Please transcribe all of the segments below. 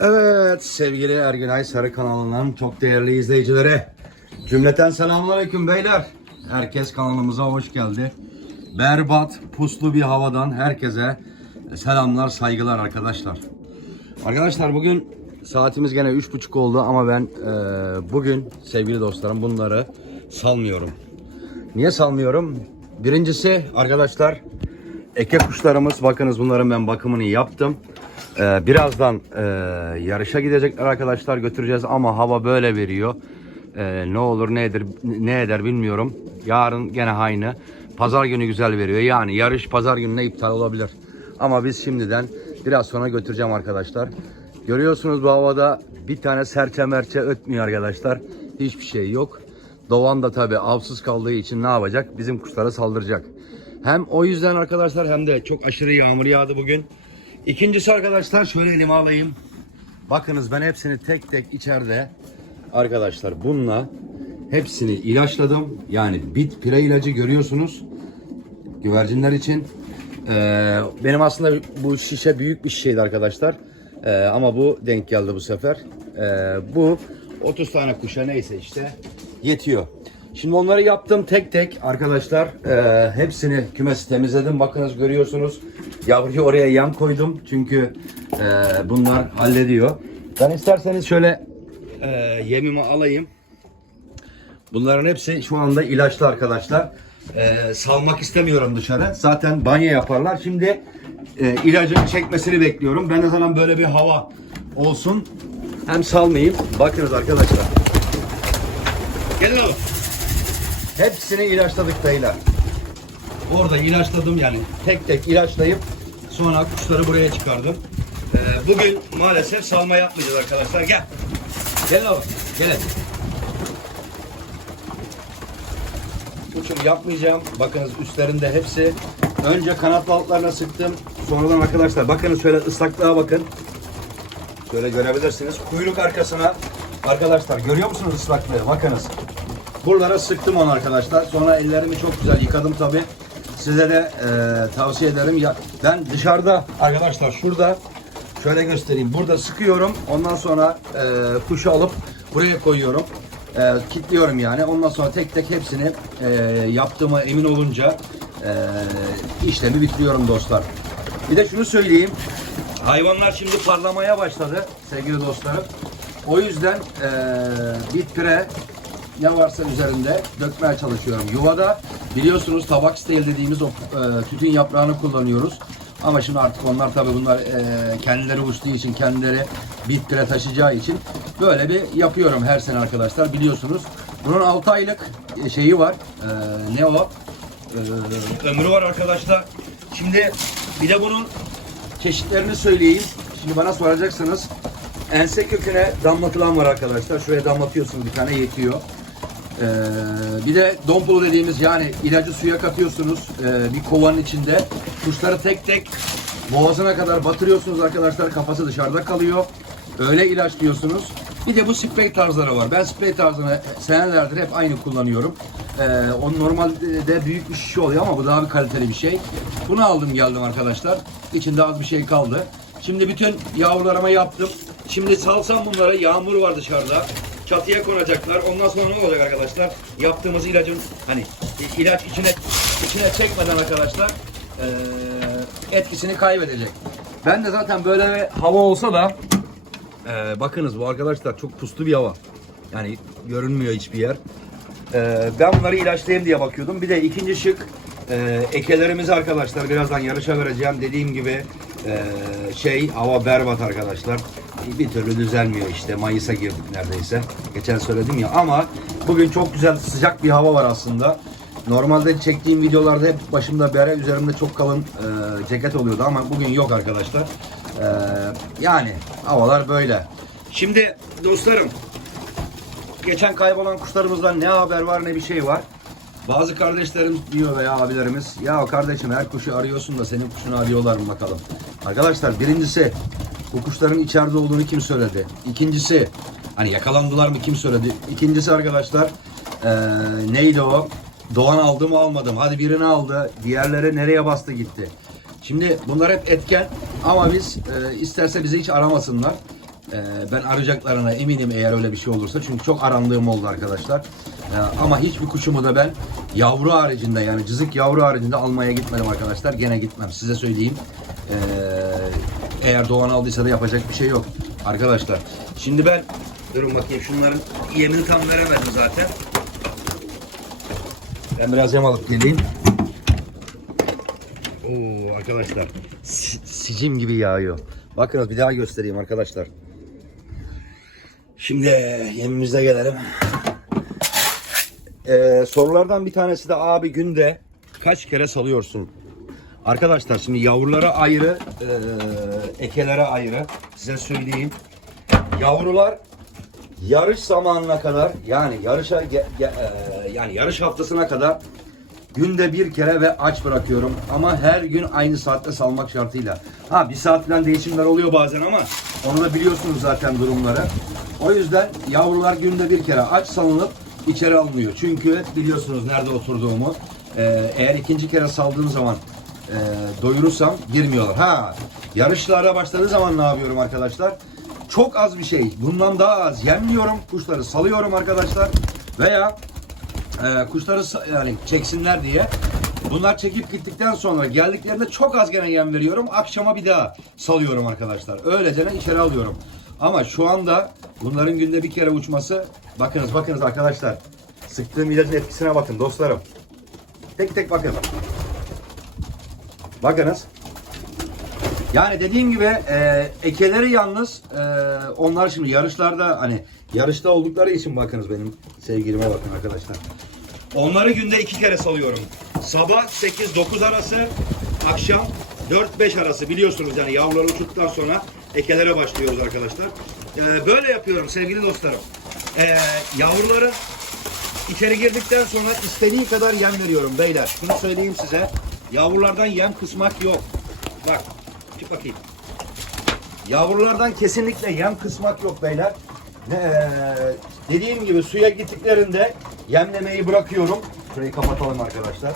Evet sevgili Ergünay Sarı kanalının çok değerli izleyicileri. Cümleten selamünaleyküm beyler. Herkes kanalımıza hoş geldi. Berbat, puslu bir havadan herkese selamlar, saygılar arkadaşlar. Arkadaşlar bugün saatimiz gene üç buçuk oldu ama ben e, bugün sevgili dostlarım bunları salmıyorum. Niye salmıyorum? Birincisi arkadaşlar eke kuşlarımız bakınız bunların ben bakımını yaptım. Ee, birazdan e, yarışa gidecekler arkadaşlar götüreceğiz ama hava böyle veriyor. Ee, ne olur ne eder, ne eder bilmiyorum. Yarın gene aynı. Pazar günü güzel veriyor. Yani yarış pazar gününe iptal olabilir. Ama biz şimdiden biraz sonra götüreceğim arkadaşlar. Görüyorsunuz bu havada bir tane serçe merçe ötmüyor arkadaşlar. Hiçbir şey yok. Doğan da tabi avsız kaldığı için ne yapacak? Bizim kuşlara saldıracak. Hem o yüzden arkadaşlar hem de çok aşırı yağmur yağdı bugün. İkincisi arkadaşlar şöyle elime alayım. Bakınız ben hepsini tek tek içeride arkadaşlar bununla hepsini ilaçladım. Yani bit pire ilacı görüyorsunuz. Güvercinler için. Ee, benim aslında bu şişe büyük bir şişeydi arkadaşlar. Ee, ama bu denk geldi bu sefer. Ee, bu 30 tane kuşa neyse işte yetiyor. Şimdi onları yaptım tek tek arkadaşlar. Ee, hepsini kümesi temizledim. Bakınız görüyorsunuz. Yavruyu oraya yan koydum. Çünkü e, bunlar hallediyor. Ben isterseniz şöyle e, yemimi alayım. Bunların hepsi şu anda ilaçlı arkadaşlar. Ee, salmak istemiyorum dışarı. Zaten banyo yaparlar. Şimdi e, ilacın çekmesini bekliyorum. Ben de zaman böyle bir hava olsun. Hem salmayayım. Bakınız arkadaşlar. Gelin oğlum. Hepsini ilaçladık dayılar. Orada ilaçladım yani tek tek ilaçlayıp sonra kuşları buraya çıkardım. Ee, bugün maalesef salma yapmayacağız arkadaşlar. Gel. Gel oğlum. Gel. Uçum yapmayacağım. Bakınız üstlerinde hepsi. Önce kanat altlarına sıktım. Sonradan arkadaşlar bakınız şöyle ıslaklığa bakın. Şöyle görebilirsiniz. Kuyruk arkasına arkadaşlar görüyor musunuz ıslaklığı? Bakınız. Buralara sıktım onu arkadaşlar. Sonra ellerimi çok güzel yıkadım tabi. Size de e, tavsiye ederim. Ya, ben dışarıda arkadaşlar şurada şöyle göstereyim. Burada sıkıyorum. Ondan sonra e, kuşu alıp buraya koyuyorum. E, kilitliyorum yani. Ondan sonra tek tek hepsini e, yaptığıma emin olunca e, işlemi bitiriyorum dostlar. Bir de şunu söyleyeyim. Hayvanlar şimdi parlamaya başladı sevgili dostlarım. O yüzden e, bitpire ne varsa üzerinde dökmeye çalışıyorum. Yuvada biliyorsunuz tabak steel dediğimiz o e, tütün yaprağını kullanıyoruz. Ama şimdi artık onlar tabii bunlar e, kendileri uçtuğu için, kendileri bitpire taşıyacağı için böyle bir yapıyorum her sene arkadaşlar biliyorsunuz. Bunun 6 aylık e, şeyi var. E, ne o? E, ömrü var arkadaşlar. Şimdi bir de bunun çeşitlerini söyleyeyim. Şimdi bana soracaksınız. Ense köküne damlatılan var arkadaşlar. Şuraya damlatıyorsunuz bir tane yetiyor. Ee, bir de dompulu dediğimiz yani ilacı suya katıyorsunuz ee, bir kovanın içinde. Kuşları tek tek boğazına kadar batırıyorsunuz arkadaşlar. Kafası dışarıda kalıyor. Öyle ilaçlıyorsunuz. Bir de bu sprey tarzları var. Ben sprey tarzını senelerdir hep aynı kullanıyorum. Ee, o normalde büyük bir şişe oluyor ama bu daha bir kaliteli bir şey. Bunu aldım geldim arkadaşlar. İçinde az bir şey kaldı. Şimdi bütün yavrularıma yaptım. Şimdi salsam bunlara yağmur var dışarıda. Çatıya konacaklar. Ondan sonra ne olacak arkadaşlar? Yaptığımız ilacın hani ilaç içine içine çekmeden arkadaşlar eee, etkisini kaybedecek. Ben de zaten böyle hava olsa da eee, bakınız bu arkadaşlar çok puslu bir hava. Yani görünmüyor hiçbir yer. Eee, ben bunları ilaçlayayım diye bakıyordum. Bir de ikinci şık eee ekelerimizi arkadaşlar birazdan yarışa vereceğim. Dediğim gibi eee, şey hava berbat arkadaşlar. Bir türlü düzelmiyor işte. Mayıs'a girdik neredeyse. Geçen söyledim ya ama bugün çok güzel sıcak bir hava var aslında. Normalde çektiğim videolarda hep başımda bere, üzerimde çok kalın eee, ceket oluyordu ama bugün yok arkadaşlar. Eee, yani havalar böyle. Şimdi dostlarım geçen kaybolan kuşlarımızdan ne haber var ne bir şey var. Bazı kardeşlerim diyor veya abilerimiz ya kardeşim her kuşu arıyorsun da senin kuşunu arıyorlar mı bakalım. Arkadaşlar birincisi bu kuşların içeride olduğunu kim söyledi? İkincisi hani yakalandılar mı kim söyledi? İkincisi arkadaşlar eee, neydi o? Doğan aldı mı almadım. Hadi birini aldı. Diğerleri nereye bastı gitti. Şimdi bunlar hep etken ama biz e, isterse bizi hiç aramasınlar. Ee, ben arayacaklarına eminim eğer öyle bir şey olursa. Çünkü çok arandığım oldu arkadaşlar. Ee, ama hiçbir kuşumu da ben yavru haricinde yani cızık yavru haricinde almaya gitmedim arkadaşlar. Gene gitmem size söyleyeyim. Ee, eğer Doğan aldıysa da yapacak bir şey yok arkadaşlar. Şimdi ben durun bakayım şunların yemini tam veremedim zaten. Ben biraz yem alıp geleyim. Oo arkadaşlar si- sicim gibi yağıyor. Bakınız bir daha göstereyim arkadaşlar. Şimdi yemimize gelelim. Ee, sorulardan bir tanesi de abi günde kaç kere salıyorsun? Arkadaşlar şimdi yavrulara ayrı, e, ekelere ayrı. Size söyleyeyim. Yavrular yarış zamanına kadar yani yarışa ge- ge- e, yani yarış haftasına kadar günde bir kere ve aç bırakıyorum ama her gün aynı saatte salmak şartıyla. Ha bir saat falan değişimler oluyor bazen ama onu da biliyorsunuz zaten durumları. O yüzden yavrular günde bir kere aç salınıp içeri alınıyor. Çünkü biliyorsunuz nerede oturduğumu. Ee, eğer ikinci kere saldığım zaman e, doyurursam girmiyorlar. Ha yarışlara başladığı zaman ne yapıyorum arkadaşlar? Çok az bir şey. Bundan daha az yemliyorum. Kuşları salıyorum arkadaşlar. Veya e, kuşları yani çeksinler diye. Bunlar çekip gittikten sonra geldiklerinde çok az gene yem veriyorum. Akşama bir daha salıyorum arkadaşlar. Öylece içeri alıyorum. Ama şu anda bunların günde bir kere uçması bakınız bakınız arkadaşlar. Sıktığım ilacın etkisine bakın dostlarım. Tek tek bakın. Bakınız. Yani dediğim gibi e, ekeleri yalnız e, onlar şimdi yarışlarda hani yarışta oldukları için bakınız benim sevgilime bakın arkadaşlar. Onları günde iki kere salıyorum. Sabah 8-9 arası, akşam 4-5 arası biliyorsunuz yani yavruları uçtuktan sonra ekelere başlıyoruz arkadaşlar. E, böyle yapıyorum sevgili dostlarım. E, yavruları içeri girdikten sonra istediği kadar yem veriyorum beyler. Şunu söyleyeyim size. Yavrulardan yem kısmak yok. Bak çık bakayım. Yavrulardan kesinlikle yem kısmak yok beyler. Eee, dediğim gibi suya gittiklerinde yemlemeyi bırakıyorum. Şurayı kapatalım arkadaşlar.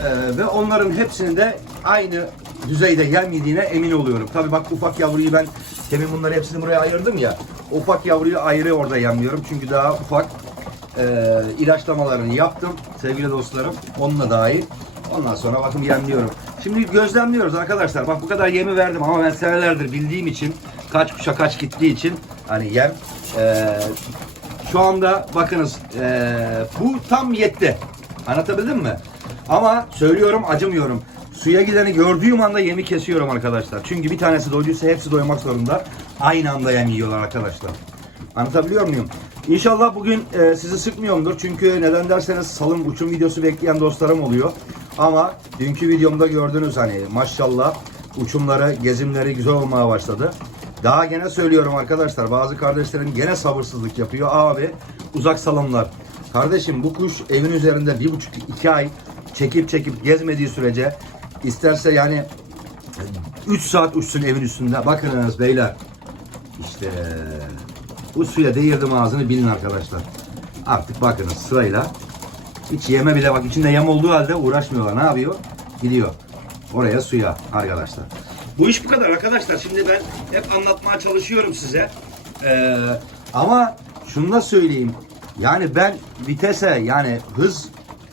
Eee, ve onların hepsini de aynı düzeyde yem yediğine emin oluyorum. Tabii bak ufak yavruyu ben demin bunları hepsini buraya ayırdım ya. Ufak yavruyu ayrı orada yemliyorum. Çünkü daha ufak eee ilaçlamalarını yaptım sevgili dostlarım. Onunla dahil. Ondan sonra bakın yemliyorum. Şimdi gözlemliyoruz arkadaşlar. Bak bu kadar yemi verdim ama ben senelerdir bildiğim için kaç kuşa kaç gittiği için hani yem eee, şu anda bakınız eee, bu tam yetti. Anlatabildim mi? Ama söylüyorum acımıyorum. Suya gideni gördüğüm anda yemi kesiyorum arkadaşlar. Çünkü bir tanesi doyduysa hepsi doymak zorunda. Aynı anda yem yiyorlar arkadaşlar. Anlatabiliyor muyum? İnşallah bugün e, sizi sıkmıyorumdur. Çünkü neden derseniz salım uçum videosu bekleyen dostlarım oluyor. Ama dünkü videomda gördünüz hani maşallah uçumları, gezimleri güzel olmaya başladı. Daha gene söylüyorum arkadaşlar bazı kardeşlerim gene sabırsızlık yapıyor. Abi uzak salımlar. Kardeşim bu kuş evin üzerinde bir buçuk iki ay çekip çekip gezmediği sürece isterse yani 3 saat uçsun evin üstünde. Bakınız beyler. İşte bu suya değirdim ağzını bilin arkadaşlar. Artık bakınız sırayla hiç yeme bile bak içinde yem olduğu halde uğraşmıyorlar. Ne yapıyor? Gidiyor. Oraya suya arkadaşlar. Bu iş bu kadar arkadaşlar. Şimdi ben hep anlatmaya çalışıyorum size. Ee, ama şunu da söyleyeyim. Yani ben vitese yani hız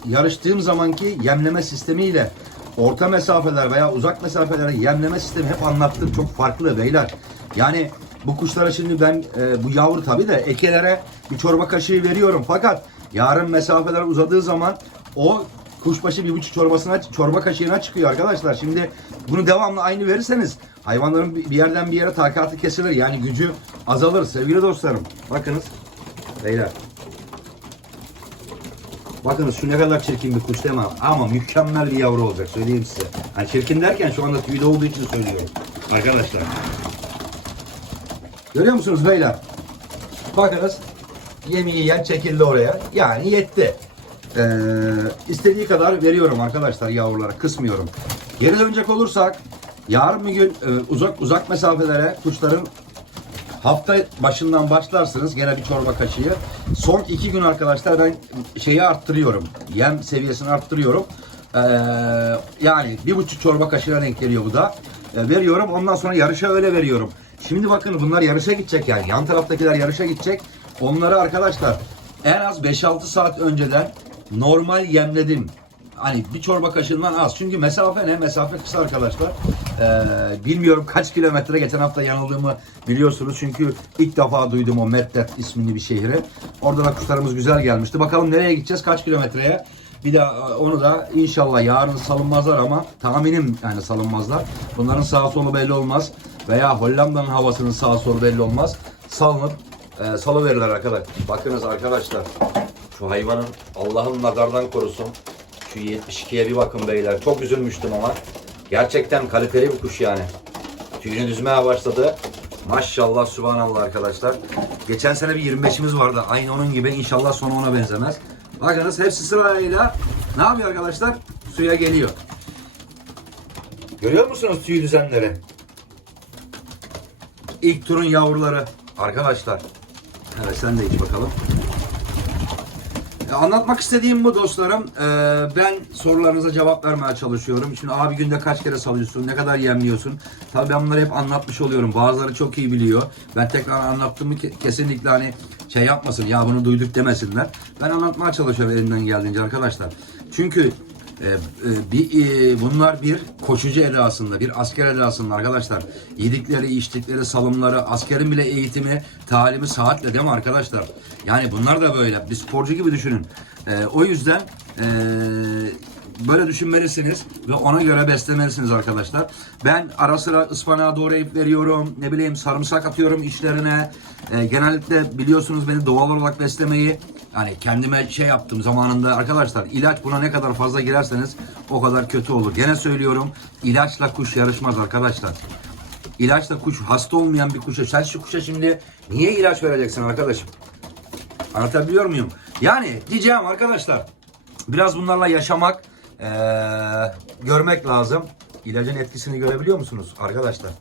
yarıştığım zamanki yemleme sistemiyle orta mesafeler veya uzak mesafelere yemleme sistemi hep anlattım. Çok farklı beyler. Yani bu kuşlara şimdi ben e, bu yavru tabii de ekelere bir çorba kaşığı veriyorum. Fakat yarın mesafeler uzadığı zaman o kuşbaşı bir buçuk çorbasına çorba kaşığına çıkıyor arkadaşlar. Şimdi bunu devamlı aynı verirseniz hayvanların bir yerden bir yere takatı kesilir. Yani gücü azalır sevgili dostlarım. Bakınız beyler. Bakınız şu ne kadar çirkin bir kuş değil mi? Ama mükemmel bir yavru olacak söyleyeyim size. Hani çirkin derken şu anda tüyde olduğu için söylüyorum. Arkadaşlar. Görüyor musunuz beyler? Bakınız yemeği yer çekildi oraya. Yani yetti. Ee, istediği kadar veriyorum arkadaşlar yavrulara. Kısmıyorum. Geri dönecek olursak yarın bir gün e, uzak uzak mesafelere kuşların Hafta başından başlarsınız gene bir çorba kaşığı. Son iki gün arkadaşlar ben şeyi arttırıyorum. Yem seviyesini arttırıyorum. Ee, yani bir buçuk çorba kaşığına denk geliyor bu da. Ee, veriyorum ondan sonra yarışa öyle veriyorum. Şimdi bakın bunlar yarışa gidecek yani. Yan taraftakiler yarışa gidecek. Onları arkadaşlar en az 5-6 saat önceden normal yemledim. Hani bir çorba kaşığından az. Çünkü mesafe ne? Mesafe kısa arkadaşlar. Ee, bilmiyorum kaç kilometre. Geçen hafta yanıldığımı biliyorsunuz. Çünkü ilk defa duydum o Meddet ismini bir şehri. Orada da kuşlarımız güzel gelmişti. Bakalım nereye gideceğiz? Kaç kilometreye? Bir de onu da inşallah yarın salınmazlar ama tahminim yani salınmazlar. Bunların sağ solu belli olmaz. Veya Hollanda'nın havasının sağ solu belli olmaz. Salınıp e, salıverirler arkadaşlar. Bakınız arkadaşlar şu hayvanın Allah'ın nazardan korusun. Şu 72'ye bir bakın beyler. Çok üzülmüştüm ama. Gerçekten kaliteli bir kuş yani. Tüyünü düzmeye başladı. Maşallah subhanallah arkadaşlar. Geçen sene bir 25'imiz vardı. Aynı onun gibi. İnşallah sonu ona benzemez. Bakınız hepsi sırayla ne yapıyor arkadaşlar? Suya geliyor. Görüyor musunuz tüy düzenleri? İlk turun yavruları arkadaşlar. Evet sen de iç bakalım. E, Anlatmak istediğim bu dostlarım. Ee, ben sorularınıza cevap vermeye çalışıyorum. Şimdi abi günde kaç kere salıyorsun, ne kadar yemliyorsun? Tabii ben bunları hep anlatmış oluyorum. Bazıları çok iyi biliyor. Ben tekrar anlattığımı ke- kesinlikle hani şey yapmasın, ya bunu duyduk demesinler. Ben anlatmaya çalışıyorum elimden geldiğince arkadaşlar. Çünkü e, e, bir, e, bunlar bir koşucu edasında, bir asker edasında arkadaşlar. Yedikleri, içtikleri, salımları, askerin bile eğitimi, talimi saatle değil mi arkadaşlar? Yani bunlar da böyle. Bir sporcu gibi düşünün. E, o yüzden e, böyle düşünmelisiniz ve ona göre beslemelisiniz arkadaşlar. Ben ara sıra ıspanağı doğrayıp veriyorum. Ne bileyim sarımsak atıyorum içlerine. E, genellikle biliyorsunuz beni doğal olarak beslemeyi yani kendime şey yaptım zamanında arkadaşlar ilaç buna ne kadar fazla girerseniz o kadar kötü olur. Gene söylüyorum ilaçla kuş yarışmaz arkadaşlar. İlaçla kuş hasta olmayan bir kuşa sen şu kuşa şimdi niye ilaç vereceksin arkadaşım? Anlatabiliyor muyum? Yani diyeceğim arkadaşlar biraz bunlarla yaşamak eee, görmek lazım. İlacın etkisini görebiliyor musunuz arkadaşlar?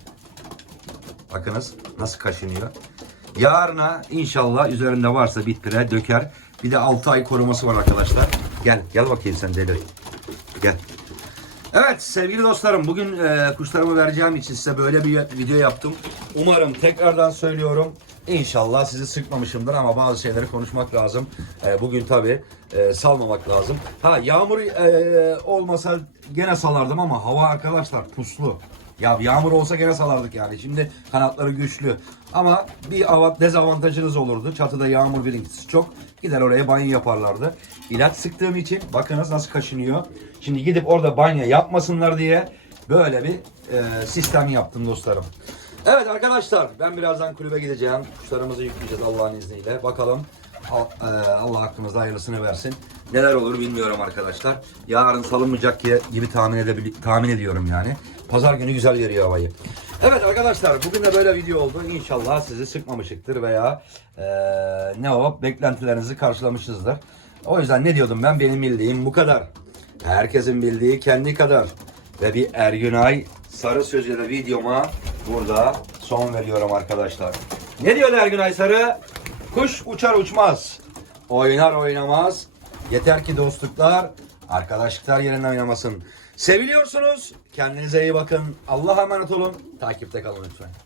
Bakınız nasıl kaşınıyor. Yarına inşallah üzerinde varsa bitpire döker. Bir de 6 ay koruması var arkadaşlar. Gel gel bakayım sen deli. Gel. Evet sevgili dostlarım bugün e, kuşlarımı vereceğim için size böyle bir video yaptım. Umarım tekrardan söylüyorum. İnşallah sizi sıkmamışımdır ama bazı şeyleri konuşmak lazım. E, bugün tabi salmamak lazım. Ha yağmur e, olmasa gene salardım ama hava arkadaşlar puslu. Ya yağmur olsa gene salardık yani. Şimdi kanatları güçlü. Ama bir avant dezavantajınız olurdu. Çatıda yağmur birikintisi çok. Gider oraya banyo yaparlardı. İlaç sıktığım için bakınız nasıl kaşınıyor. Şimdi gidip orada banyo yapmasınlar diye böyle bir e, sistem yaptım dostlarım. Evet arkadaşlar ben birazdan kulübe gideceğim. Kuşlarımızı yükleyeceğiz Allah'ın izniyle. Bakalım Al- e, Allah hakkımızda hayırlısını versin. Neler olur bilmiyorum arkadaşlar. Yarın salınmayacak gibi tahmin, edebil- tahmin ediyorum yani. Pazar günü güzel veriyor havayı. Evet arkadaşlar bugün de böyle video oldu. İnşallah sizi sıkmamışıktır veya e, ne o beklentilerinizi karşılamışızdır. O yüzden ne diyordum ben benim bildiğim bu kadar. Herkesin bildiği kendi kadar. Ve bir Ergünay Sarı sözüyle videoma burada son veriyorum arkadaşlar. Ne diyor Ergünay Sarı? Kuş uçar uçmaz. Oynar oynamaz. Yeter ki dostluklar, arkadaşlıklar yerinden oynamasın. Seviliyorsunuz. Kendinize iyi bakın. Allah'a emanet olun. Takipte kalın lütfen.